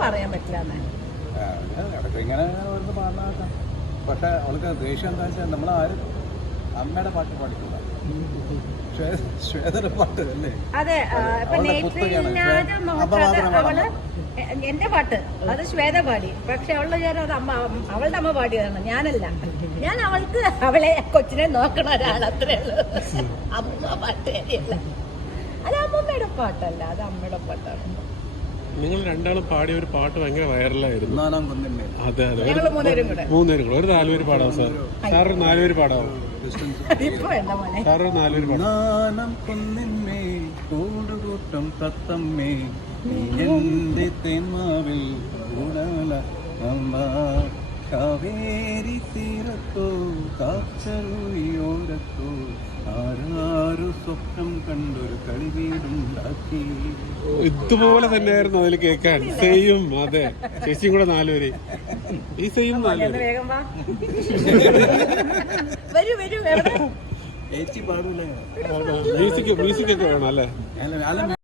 പറയാൻ പറ്റില്ല ഇങ്ങനെ ഓരോന്ന് പാടാക്കാം പക്ഷെ അവൾക്ക് ദേഷ്യം എന്താ വെച്ചാൽ നമ്മളാരും അമ്മയുടെ പാട്ട് പാടിക്കൂടാ ശ്വേ- ശ്വേതയുടെ പാട്ട് അല്ലേ? അതെ എന്റെ പാട്ട് അത് ശ്വേത പാടി. പക്ഷെ അവളുടെ വിചാരം അത് അമ്മ അവളുടെ അമ്മ പാടിയതാണ്. ഞാനല്ല. ഞാൻ അവൾക്ക് അവളെ കൊച്ചിനെ നോക്കണ ഒരാൾ അത്രേ ഉള്ളൂ. അമ്മ പാട്ട് അല്ല അത് അമ്മമ്മയുടെ പാട്ടല്ല അത് അമ്മയുടെ പാട്ടാണ്. നിങ്ങൾ രണ്ടാളും പാടിയ ഒരു പാട്ട് ഭയങ്കര വൈറലായിരുന്നു. അതെ അതെ. മൂന്നുപേരും കൂടെ. ഒരു നാലുപേര് പാടാം സാർ. സാർ ഒരു നാലുപേര് പാടാവും? സാർ. ഒരു നാലുപേര് പാടാം. നാനം കുന്നിന്മേ കൂടുകൂട്ടം തത്തമ്മേ നീ എന്റെ തേന്മാവിൽ കൂടല? അമ്മ കാവേരി തീരത്തോ കാച്ചറുയോരത്തോ ആരാരു സ്വപ്നം കണ്ടൊരു കളിവീടുണ്ടാക്കി ഇതുപോലെ തന്നെയായിരുന്നു അതിൽ കേൾക്കാൻ. സെയിം അതെ. ചേച്ചിയും കൂടെ നാലുപേര്. ഈ സെയിം നാലുപേര്. വേഗം വാ. വരൂ വരൂ എവിടെ? ഏച്ചി പാടൂലേ? മ്യൂസിക് മ്യൂസിക് ഒക്കെ വേണം അല്ലേ? അല്ല, അല്ല.